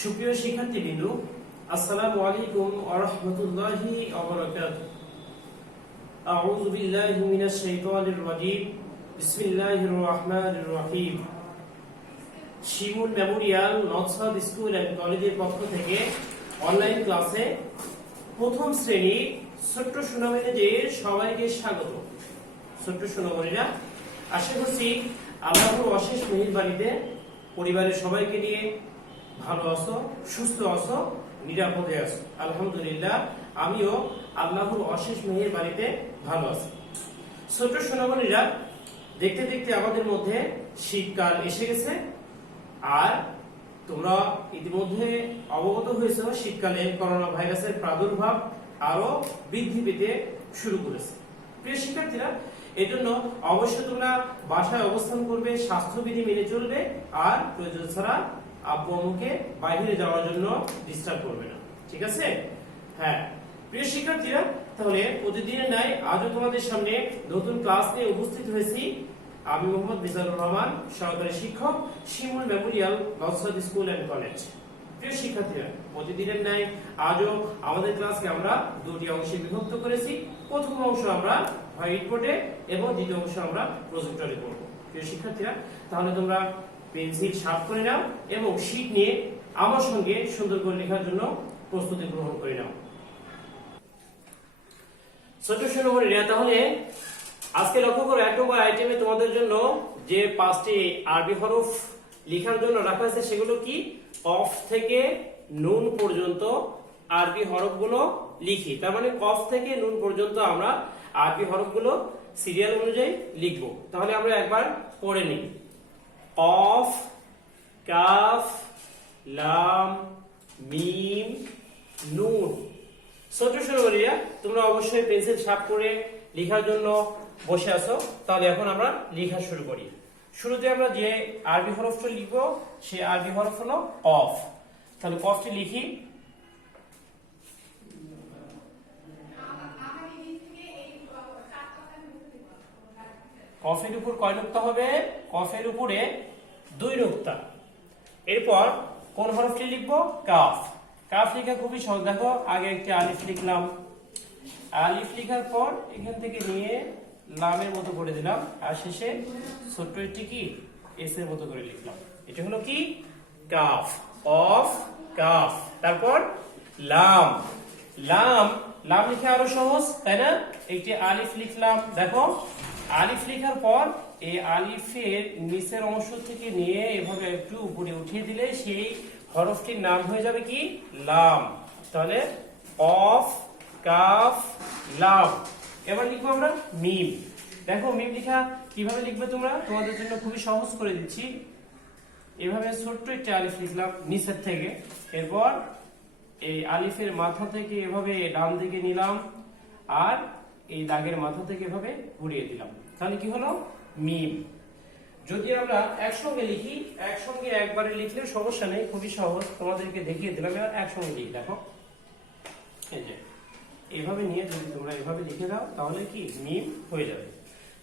সুপ্রিয় শিক্ষার্থীবৃন্দ, আসসালামু আলাইকুম ওয়া রাহমাতুল্লাহি ওয়া বারাকাতুহু। আউযু বিল্লাহি মিনাশ শাইতানির রাজীম। বিসমিল্লাহির রহমানির রহিম। শিমুল মেমোরিয়াল নর্থসাউথ স্কুল এন্ড কলেজের পক্ষ থেকে অনলাইন ক্লাসে প্রথম শ্রেণী ছোট্ট সোনামণিদের সবাইকে স্বাগত। ছোট্ট সোনামণিরা, আশা করছি আল্লাহর অশেষ মেহেরবানিতে পরিবারের সবাইকে নিয়ে ভালো আছো, সুস্থ আছো, নিরাপদে আছো। আলহামদুলিল্লাহ, আমিও আল্লাহর অশেষ মেহেরবানিতে ভালো আছি। ছোট্ট সোনামণিরা, দেখতে দেখতে আমাদের মধ্যে শীতকাল এসে গেছে, আর তোমরা ইতিমধ্যে অবগত হয়েছো শীতকালে করোনা ভাইরাসের প্রাদুর্ভাব আরো বৃদ্ধি পেতে শুরু করেছে। প্রিয় শিক্ষার্থীরা, এই জন্য অবশ্যই তোমরা বাসায় অবস্থান করবে, স্বাস্থ্যবিধি মেনে চলবে, আর প্রয়োজন ছাড়া আব্বু আম্মুকে বাইরে যাওয়ার জন্য ডিস্টার্ব করবে না, ঠিক আছে? হ্যাঁ প্রিয় শিক্ষার্থীরা, তাহলে প্রতিদিনের ন্যায় আজও তোমাদের সামনে নতুন ক্লাস নিয়ে উপস্থিত হয়েছি। আমি মোহাম্মদ মিজানুর রহমান, সহকারী শিক্ষক, Shimul memorial north south school and college. প্রিয় শিক্ষার্থীরা, প্রতিদিনের ন্যায় আজও আমাদের ক্লাসকে আমরা দুটি অংশে বিভক্ত করেছি। প্রথম অংশ আমরা হোয়াইট বোর্ডে এবং দ্বিতীয় অংশ আমরা প্রজেক্টরে করব। প্রিয় শিক্ষার্থীরা, তাহলে তোমরা পেন্সিল শার্প করে নাও এবং শীট নিয়ে আমার সঙ্গে সুন্দর করে লেখার জন্য প্রস্তুতি গ্রহণ করে নাও। ছোট সোনামণিরা, তাহলে আজকে লক্ষ্য করো, 1 নম্বর আইটেমে তোমাদের জন্য যে 5টি আরবি হরফ লেখার জন্য রাখা আছে সেগুলো কি? কফ থেকে নুন পর্যন্ত আরবি হরফগুলো লিখি। তার মানে কফ থেকে নুন পর্যন্ত আমরা আরবি হরফগুলো সিরিয়াল অনুযায়ী লিখব। তাহলে আমরা একবার পড়ে নিই। কফ, কাফ, লাম, মিম, নুন। ছোট সোনামণিরা, তোমরা অবশ্যই পেন্সিল শার্প করে লেখার জন্য বসে আছো। তাহলে এখন আমরা লেখা শুরু করি। শুরুতে আমরা যে আরবি হরফটা লিখবো সেই আরবি হরফ হলো কফ। তাহলে কফটি লিখি। কফের উপর কয় নুক্তা হবে? কফের উপরে 2 নুক্তা। এরপর কোন হরফটি লিখবো? কাফ। কাফ লেখা খুবই সহজ। দেখো, আগে একটি আলিফ লিখলাম, আলিফ লেখার পর এখান থেকে নিয়ে লামের মতো করে দিলাম, আর শেষে ছোট্ট একটি কি এস এর মতো করে লিখলাম। এটা হলো কি? কাফ। Of calf. তারপর লাম। লাম, লাম লিখা আরো সহজ, তাই না? একটি আলিফ লিখলাম। দেখো, আলিফ লেখার পর এই আলিফের নিচের অংশ থেকে নিয়ে এভাবে একটু উপরে উঠিয়ে দিলে সেই হরফটির নাম হয়ে যাবে কি? লাম। তাহলে অফ কাফ লাম। এবার লিখবো আমরা মিম। দেখো, মিম লেখা কিভাবে লিখবে তোমরা, তোমাদের জন্য খুবই সহজ করে দিচ্ছি। এভাবে ছোট্ট একটা আলিফ লিখলাম নিচের থেকে, এরপর এই আলিফের মাথা থেকে এভাবে ডান দিকে নিলাম, আর এই দাগের মাথা থেকে এভাবে ঘুরিয়ে দিলাম। তাহলে কি হলো? মিম। যদি আমরা একসঙ্গে লিখি, একসঙ্গে একবারে লিখলে সমস্যা নেই, খুবই সহজ, তোমাদেরকে দেখিয়ে দিলাম। এবার একসঙ্গে লিখি। দেখো, এই যে এইভাবে নিয়ে যদি তোমরা এভাবে লিখে দাও তাহলে কি মিম হয়ে যাবে।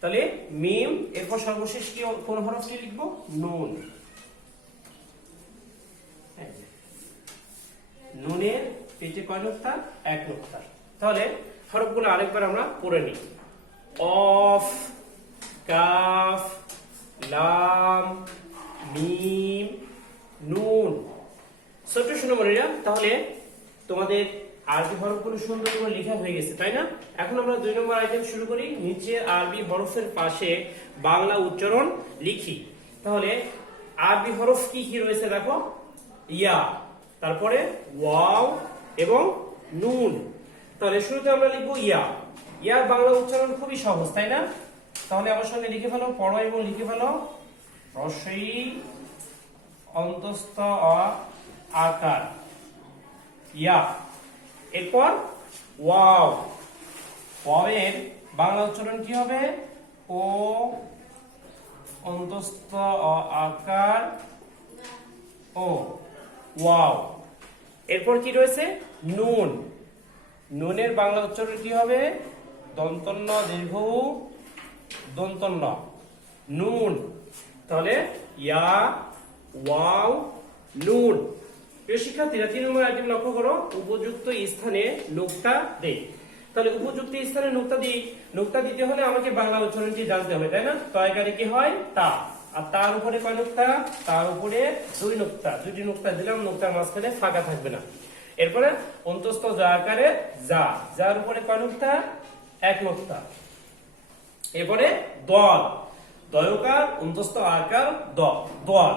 তাহলে মিম। এরপর সর্বশেষ কি কোন হরফটি লিখবো? নুন। নুনের পেটে কয় নুক্তা? 1 নুক্তা। তাহলে হরফগুলো আরেকবার আমরা পড়ে নিই। অফ, কাফ, লাম, মিম, নুন। ছোট্ট সোনামণিরা, তাহলে তোমাদের আরবি হরফগুলো সুন্দর করে লেখা হয়ে গেছে, তাই না? এখন আমরা 2 নম্বর আইটেম শুরু করি। নিচে আরবি হরফের পাশে বাংলা উচ্চারণ লিখি। তাহলে আরবি হরফ কি কি রয়েছে দেখো। ইয়া, তারপরে ওয়াও এবং নুন। তাহলে শুরুতে আমরা লিখবো ইয়া। ইয়ার বাংলা উচ্চারণ খুবই সহজ, তাই না? তাহলে আমার সঙ্গে লিখে ফেলো, পড়ো এবং লিখে ফেলো। রস্বই অন্তস্থ অ আকার, ইয়া। এরপর ওয়াও। ওয়াও এর বাংলা উচ্চারণ কি হবে? ও অন্তস্থ অ আকার ও, ওয়াও। এরপর কি রয়েছে? নুন। নুনের বাংলা উচ্চারণ কি হবে? দন্তন্য দীর্ঘ দন্তন্য, নুন। তাহলে ইয়া, ওয়াও, নুন। প্রিয় শিক্ষার্থীরা 3 নম্বর আইটেম লক্ষ্য করো, উপযুক্ত স্থানে নুক্তা দে। তাহলে উপযুক্ত স্থানে নুক্তা দিতে হলে আমাকে বাংলা উচ্চারণটি জানতে হবে, তাই না? তয়কারে কি হয়? তা। আর তার উপরে কয় নুক্তা? তার উপরে 2 নুক্তা। 2টি নুক্তা দিলাম, নুক্তার মাঝখানে ফাঁকা থাকবে না। এরপরে অন্তস্থ যা আকারে যা, যার উপরে কয় নুক্তা? 1 নুক্তা। এরপরে দল, দয়কার অন্তস্থ আকার দল।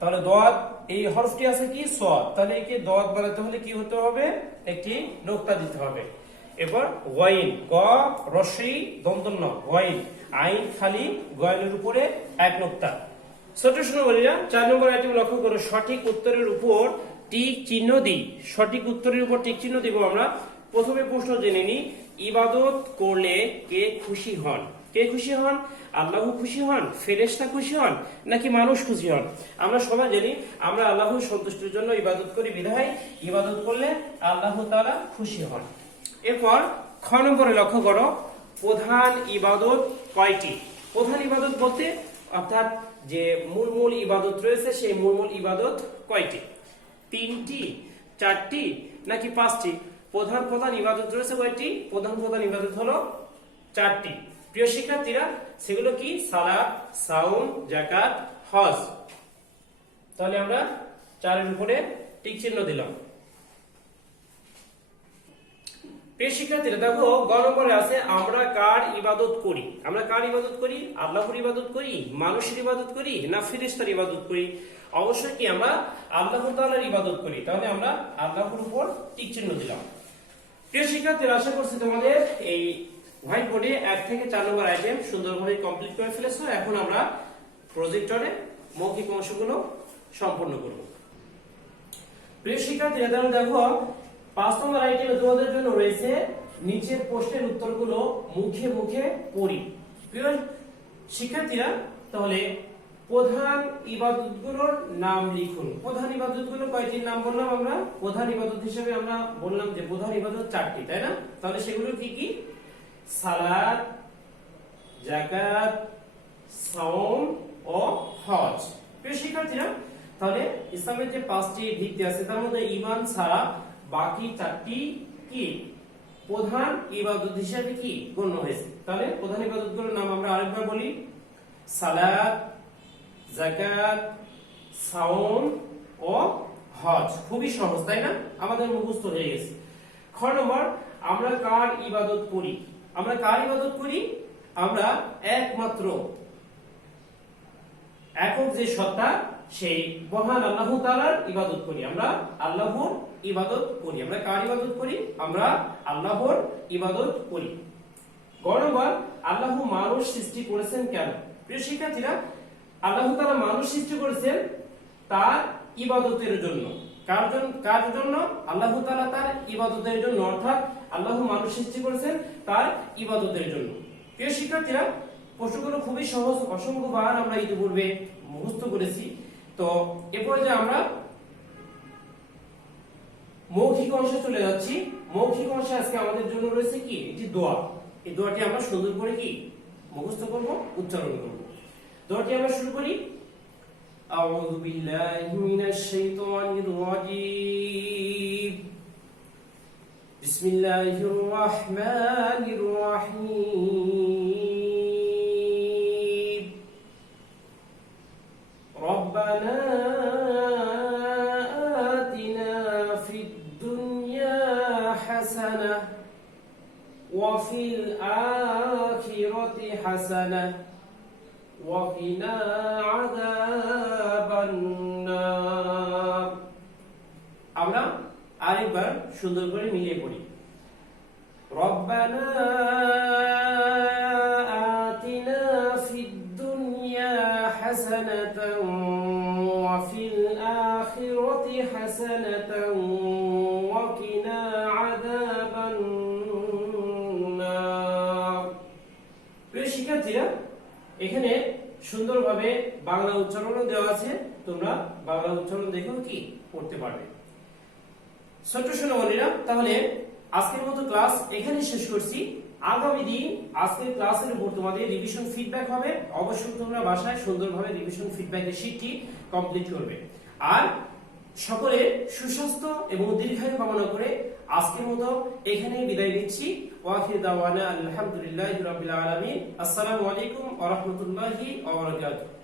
তাহলে দল, এই হরফটি আছে কি? সদ। তাহলে একে দদ বানাতে হলে কি হতে হবে? একটি নুক্তা দিতে হবে। এরপর গয়ন, গ রস্যই দন্তন ন, গয়ন, আইন খালি, গয়নের উপরে 1 নুক্তা। ছোট সোনামণিরা 4 নম্বর আইটেম লক্ষ্য করো, সঠিক উত্তরের উপর টিক চিহ্ন দিই। সঠিক উত্তরের উপর টিক চিহ্ন দিব আমরা। প্রথমে প্রশ্ন জেনে নিই, ইবাদত করলে কে খুশি হন? কে খুশি হন? আল্লাহ খুশি হন, ফেরেশতা খুশি হন, নাকি মানুষ খুশি হন? আমরা সবাই জানি আমরা আল্লাহর সন্তুষ্টির জন্য ইবাদত করি, বিধায় ইবাদত করলে আল্লাহ তাআলা খুশি হন। এরপর খ নম্বরে লক্ষ্য করো, প্রধান ইবাদত কয়টি? প্রধান ইবাদত বলতে অর্থাৎ যে মূল ইবাদত রয়েছে, সেই মূল ইবাদত কয়টি? 3টি, 4টি, নাকি 5টি? প্রধান ইবাদত রয়েছে কয়টি? প্রধান ইবাদত হলো 4টি। প্রিয় শিক্ষার্থীরা, সেগুলো কি? সালাত, সাওম, যাকাত, হজ। তাহলে আমরা 4-এর উপরে টিক চিহ্ন দিলাম। প্রিয় শিক্ষার্থীরা দেখো, গ নম্বরে আছে, আমরা কার ইবাদত করি? আমরা কার ইবাদত করি? আল্লাহর ইবাদত করি, মানুষের ইবাদত করি, না ফেরেশতার ইবাদত করি? অবশ্যই কি আমরা আল্লাহ তাআলার ইবাদত করি। তাহলে আমরা আল্লাহর উপর টিক চিহ্ন দিলাম। প্রিয় শিক্ষার্থীরা, আশা করছি তোমাদের এই হোয়াইট বোর্ডে 1 থেকে 4 নম্বর আইটেম সুন্দরভাবে কমপ্লিট করে ফেলেছো। এখন আমরা প্রজেক্টরে মৌখিক অংশগুলো সম্পন্ন করব। প্রিয় শিক্ষার্থীরা, তাহলে দেখো 5 নম্বর আইটেমে তোমাদের জন্য রয়েছে নিচের প্রশ্নের উত্তরগুলো মুখে মুখে পড়ি। প্রিয় শিক্ষার্থীরা, তাহলে প্রধান ইবাদতগুলোর নাম লিখুন। প্রধান ইবাদতগুলো কয়টির নাম বললাম আমরা? প্রধান ইবাদত হিসেবে আমরা বললাম যে প্রধান ইবাদত 4টি, তাই না? তাহলে সেগুলো কি কি? সালাত, যাকাত, সাওম ও হজ। প্রিয় শিক্ষার্থীরা, তাহলে ইসলামের যে 5টি ভিত্তি আছে তার মধ্যে ঈমান ছাড়া বাকি 4টি কি প্রধান ইবাদত হিসেবে কি গণ্য হয়েছে। তাহলে প্রধান ইবাদতগুলোর নাম আমরা আরেকবার বলি, সালাত, যাকাত, সাওম ও হজ। খুবই সহজ, তাই না? আমাদের মুখস্থ হয়ে গেছে। খ নম্বর, আমরা কার ইবাদত করি? আমরা কার ইবাদত করি? আমরা একমাত্র একক যে সত্তা, সেই মহান আল্লাহ তাআলার ইবাদত করি। আমরা আল্লাহর ইবাদত করি। আমরা কার ইবাদত করি? আমরা আল্লাহর ইবাদত করি। গ নম্বর, আল্লাহ মানুষ সৃষ্টি করেছেন কেন? প্রিয় শিক্ষার্থীরা, আল্লাহ তাআলা মানুষ সৃষ্টি করেছেন তার ইবাদতের জন্য। কার জন্য? আল্লাহ তাআলা তার ইবাদতের জন্য, অর্থাৎ আল্লাহ মানুষ সৃষ্টি করেছেন তার ইবাদতের জন্য। প্রিয় শিক্ষার্থীরা, প্রশ্নগুলো খুবই সহজ, অসংখ্যবার আমরা ইতিপূর্বে মুখস্থ করেছি। তো এরপরে যে আমরা মৌখিক অংশে চলে যাচ্ছি। মৌখিক অংশে আজকে আমাদের জন্য রয়েছে কি? একটি দোয়া। এই দোয়াটি আমরা সুন্দর করে কি মুখস্থ করব, উচ্চারণ করব। দোয়াটি আমরা শুরু করি, আউযু বিল্লাহি মিনাশ শাইতানির রাজীম, বিসমিল্লাহির রাহমানির রাহিম, রব্বানা আতিনা ফিদ দুনিয়া হাসানাহ ওয়া ফিল আখিরাতি হাসানাহ ওয়াকিনা আযাবান নার। আমরা আরেকবার সুন্দর করে মিলিয়ে পড়ি, রব্বানা আতিনা ফিদ দুনিয়া হাসানাতাও ওয়া ফিল আখিরাতি হাসানাতাও ওয়াকিনা আযাবান নার। প্রিয় শিক্ষার্থীরা, এখানে সুন্দরভাবে বাংলা উচ্চারণও দেওয়া আছে, তোমরা বাংলা উচ্চারণ দেখেও কি পড়তে পারবে। ছোট্ট সোনামণিরা, তাহলে আজকের মতো ক্লাস এখানে শেষ করছি। আগামী দিন আজকের ক্লাসের উপর তোমাদের রিভিশন ফিডব্যাক হবে। অবশ্যই তোমরা বাসায় সুন্দরভাবে রিভিশন ফিডব্যাকের শীটটি কমপ্লিট করবে। আর সকলে সুস্বাস্থ্য এবং দীর্ঘায়ু কামনা করে আজকের মতো এখানেই বিদায় নিচ্ছি। ওয়া আখিরু দাওয়ানা আলহামদুলিল্লাহি রাব্বিল আলামিন। আসসালামু আলাইকুম ওয়া রাহমাতুল্লাহি ওয়া বারাকাতুহু।